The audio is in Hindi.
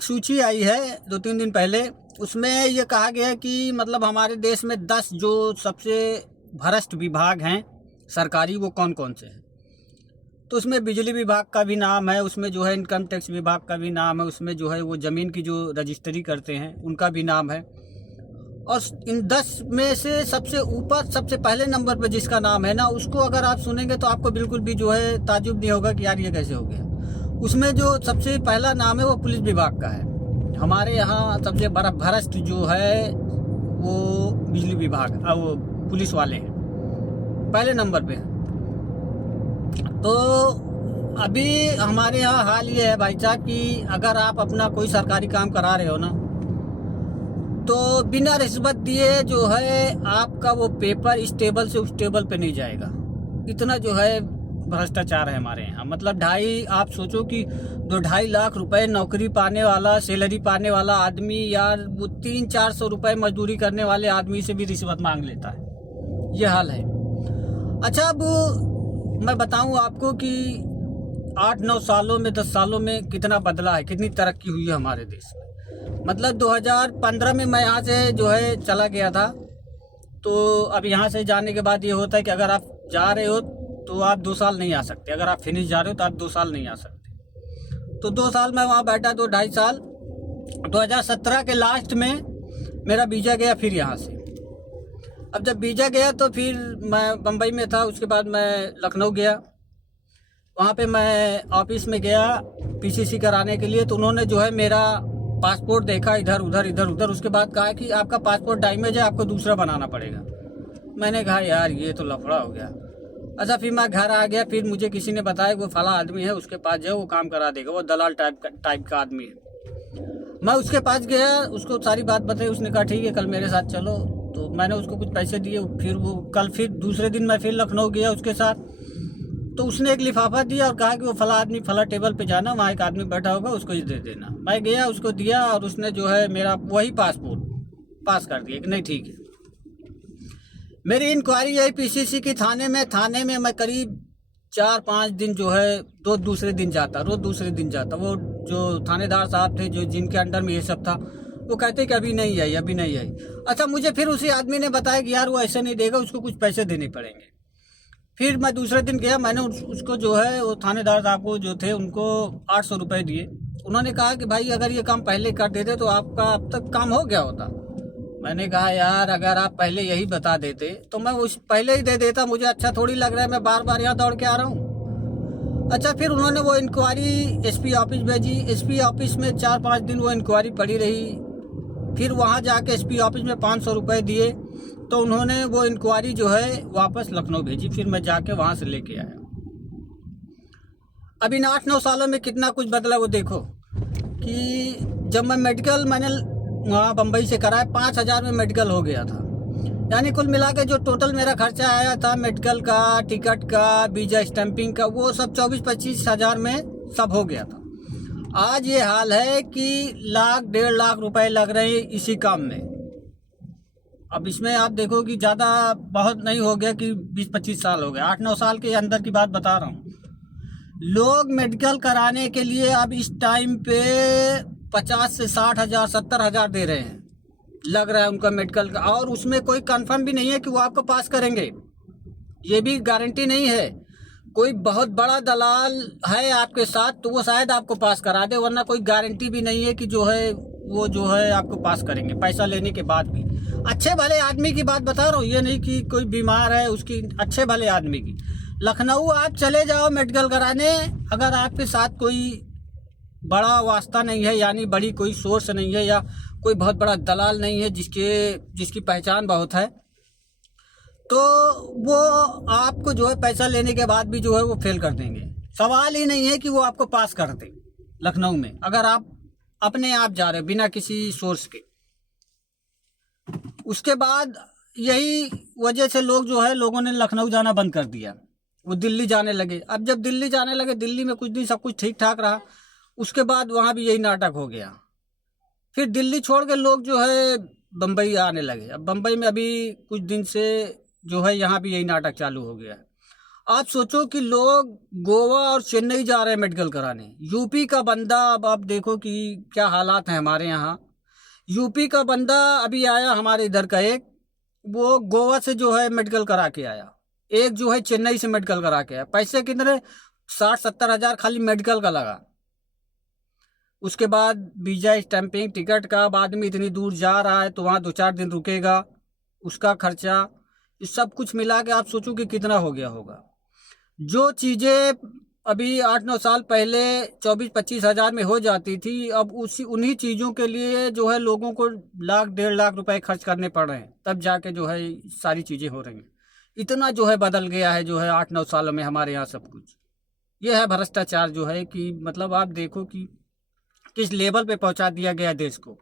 सूची आई है 2-3 दिन पहले। उसमें ये कहा गया कि मतलब हमारे देश में 10 जो सबसे भ्रष्ट विभाग हैं सरकारी, वो कौन कौन से हैं। तो उसमें बिजली विभाग का भी नाम है, उसमें जो है इनकम टैक्स विभाग का भी नाम है, उसमें जो है वो ज़मीन की जो रजिस्ट्री करते हैं उनका भी नाम है। और इन 10 में से सबसे ऊपर सबसे पहले नंबर पर जिसका नाम है ना, उसको अगर आप सुनेंगे तो आपको बिल्कुल भी जो है ताज्जुब नहीं होगा कि यार ये कैसे हो गया। उसमें जो सबसे पहला नाम है वो पुलिस विभाग का है। हमारे यहाँ सबसे बड़ा भ्रष्ट जो है वो बिजली विभाग वो पुलिस वाले हैं, पहले नंबर पे। तो अभी हमारे यहाँ हाल ये है भाई साहब कि अगर आप अपना कोई सरकारी काम करा रहे हो ना, तो बिना रिश्वत दिए जो है आपका वो पेपर इस टेबल से उस टेबल पे नहीं जाएगा। इतना जो है भ्रष्टाचार है हमारे यहाँ। मतलब आप सोचो कि 2-2.5 लाख रुपए नौकरी पाने वाला, सैलरी पाने वाला आदमी यार वो 300-400 रुपए मजदूरी करने वाले आदमी से भी रिश्वत मांग लेता है। ये हाल है। अच्छा, अब मैं बताऊं आपको कि 8-9 सालों में 10 सालों में कितना बदला है, कितनी तरक्की हुई है हमारे देश में। मतलब 2015 में मैं यहाँ से जो है चला गया था। तो अब यहाँ से जाने के बाद ये होता है कि अगर आप जा रहे हो तो आप 2 साल नहीं आ सकते। अगर आप फिनिश जा रहे हो तो आप 2 साल नहीं आ सकते। तो 2 साल मैं वहाँ बैठा, 2-2.5 साल। 2017 के लास्ट में मेरा वीज़ा गया फिर यहाँ से। अब जब वीज़ा गया तो फिर मैं बम्बई में था, उसके बाद मैं लखनऊ गया। वहाँ पे मैं ऑफिस में गया पीसीसी कराने के लिए। तो उन्होंने जो है मेरा पासपोर्ट देखा, इधर उधर। उसके बाद कहा कि आपका पासपोर्ट डैमेज है, आपको दूसरा बनाना पड़ेगा। मैंने कहा यार ये तो लफड़ा हो गया। अच्छा, फिर मैं घर आ गया। फिर मुझे किसी ने बताया वो फला आदमी है, उसके पास जाओ, वो काम करा देगा, वो दलाल टाइप का आदमी है। मैं उसके पास गया, उसको सारी बात बताई। उसने कहा ठीक है कल मेरे साथ चलो। तो मैंने उसको कुछ पैसे दिए। फिर वो फिर दूसरे दिन मैं फिर लखनऊ गया उसके साथ। तो उसने एक लिफाफा दिया और कहा कि वो फला आदमी फला टेबल पे जाना, वहाँ एक आदमी बैठा होगा, उसको ही दे देना। मैं गया, उसको दिया और उसने जो है मेरा वही पासपोर्ट पास कर दिया कि नहीं ठीक है। मेरी इंक्वायरी आई पीसीसी की थाने में मैं करीब 4-5 दिन जो है रोज दूसरे दिन जाता। वो जो थानेदार साहब थे जो जिनके अंडर में ये सब था, वो कहते कि अभी नहीं आई। अच्छा, मुझे फिर उसी आदमी ने बताया कि यार वो ऐसे नहीं देगा, उसको कुछ पैसे देने पड़ेंगे। फिर मैं दूसरे दिन गया, मैंने उसको जो है वो थानेदार साहब को जो थे उनको 800 रुपये दिए। उन्होंने कहा कि भाई अगर ये काम पहले कर देते तो आपका अब तक काम हो गया होता। मैंने कहा यार अगर आप पहले यही बता देते तो मैं उस पहले ही दे देता। मुझे अच्छा थोड़ी लग रहा है मैं बार बार यहाँ दौड़ के आ रहा हूँ। अच्छा, फिर उन्होंने वो इंक्वायरी एसपी ऑफिस भेजी। एसपी ऑफिस में 4-5 दिन वो इंक्वायरी पड़ी रही। फिर वहाँ जाके एसपी ऑफिस में 500 रुपये दिए तो उन्होंने वो इंक्वायरी जो है वापस लखनऊ भेजी। फिर मैं जाके वहाँ से लेके आया। अब इन 8-9 सालों में कितना कुछ बदला वो देखो कि जब मैंने वहाँ बम्बई से कराया 5,000 में मेडिकल हो गया था। यानी कुल मिला के जो टोटल मेरा खर्चा आया था मेडिकल का, टिकट का, वीज़ा स्टैंपिंग का, वो सब 24-25 हज़ार में सब हो गया था। आज ये हाल है कि 1-1.5 लाख रुपए लग रहे हैं इसी काम में। अब इसमें आप देखो कि ज़्यादा बहुत नहीं हो गया कि 20-25 साल हो गए, 8-9 साल के अंदर की बात बता रहा हूँ। लोग मेडिकल कराने के लिए अब इस टाइम पे 50 से 60 हज़ार 70 हज़ार दे रहे हैं, लग रहा है उनका मेडिकल का। और उसमें कोई कंफर्म भी नहीं है कि वो आपको पास करेंगे, ये भी गारंटी नहीं है। कोई बहुत बड़ा दलाल है आपके साथ तो वो शायद आपको पास करा दे, वरना कोई गारंटी भी नहीं है कि जो है वो जो है आपको पास करेंगे पैसा लेने के बाद भी। अच्छे भले आदमी की बात बता रहा हूँ, ये नहीं कि कोई बीमार है उसकी, अच्छे भले आदमी की। लखनऊ आप चले जाओ मेडिकल कराने, अगर आपके साथ कोई बड़ा वास्ता नहीं है, यानी बड़ी कोई सोर्स नहीं है या कोई बहुत बड़ा दलाल नहीं है जिसकी पहचान बहुत है, तो वो आपको जो है पैसा लेने के बाद भी जो है वो फेल कर देंगे। सवाल ही नहीं है कि वो आपको पास कर दें लखनऊ में, अगर आप अपने आप जा रहे बिना किसी सोर्स के। उसके बाद यही वजह से लोगों ने लखनऊ जाना बंद कर दिया, वो दिल्ली जाने लगे। अब जब दिल्ली जाने लगे, दिल्ली में कुछ दिन सब कुछ ठीक ठाक रहा, उसके बाद वहाँ भी यही नाटक हो गया। फिर दिल्ली छोड़ के लोग जो है बम्बई आने लगे। अब बम्बई में अभी कुछ दिन से जो है यहाँ भी यही नाटक चालू हो गया है। आप सोचो कि लोग गोवा और चेन्नई जा रहे हैं मेडिकल कराने। यूपी का बंदा, अब आप देखो कि क्या हालात हैं हमारे यहाँ। यूपी का बंदा अभी आया हमारे इधर का एक, वो गोवा से जो है मेडिकल करा के आया। एक जो है चेन्नई से मेडिकल करा के आया। पैसे कितने, 60-70 हज़ार खाली मेडिकल का लगा। उसके बाद वीजा स्टैंपिंग टिकट का, अब आदमी इतनी दूर जा रहा है तो वहाँ 2-4 दिन रुकेगा, उसका खर्चा, इस सब कुछ मिला के आप सोचो कि कितना हो गया होगा। जो चीज़ें अभी 8-9 साल पहले 24-25 हज़ार में हो जाती थी, अब उसी उन्हीं चीज़ों के लिए जो है लोगों को 1-1.5 लाख रुपए खर्च करने पड़ रहे हैं, तब जाके जो है सारी चीज़ें हो रही हैं। इतना जो है बदल गया है जो है 8-9 सालों में हमारे यहाँ सब कुछ। ये है भ्रष्टाचार जो है कि मतलब आप देखो कि किस लेवल पे पहुंचा दिया गया देश को।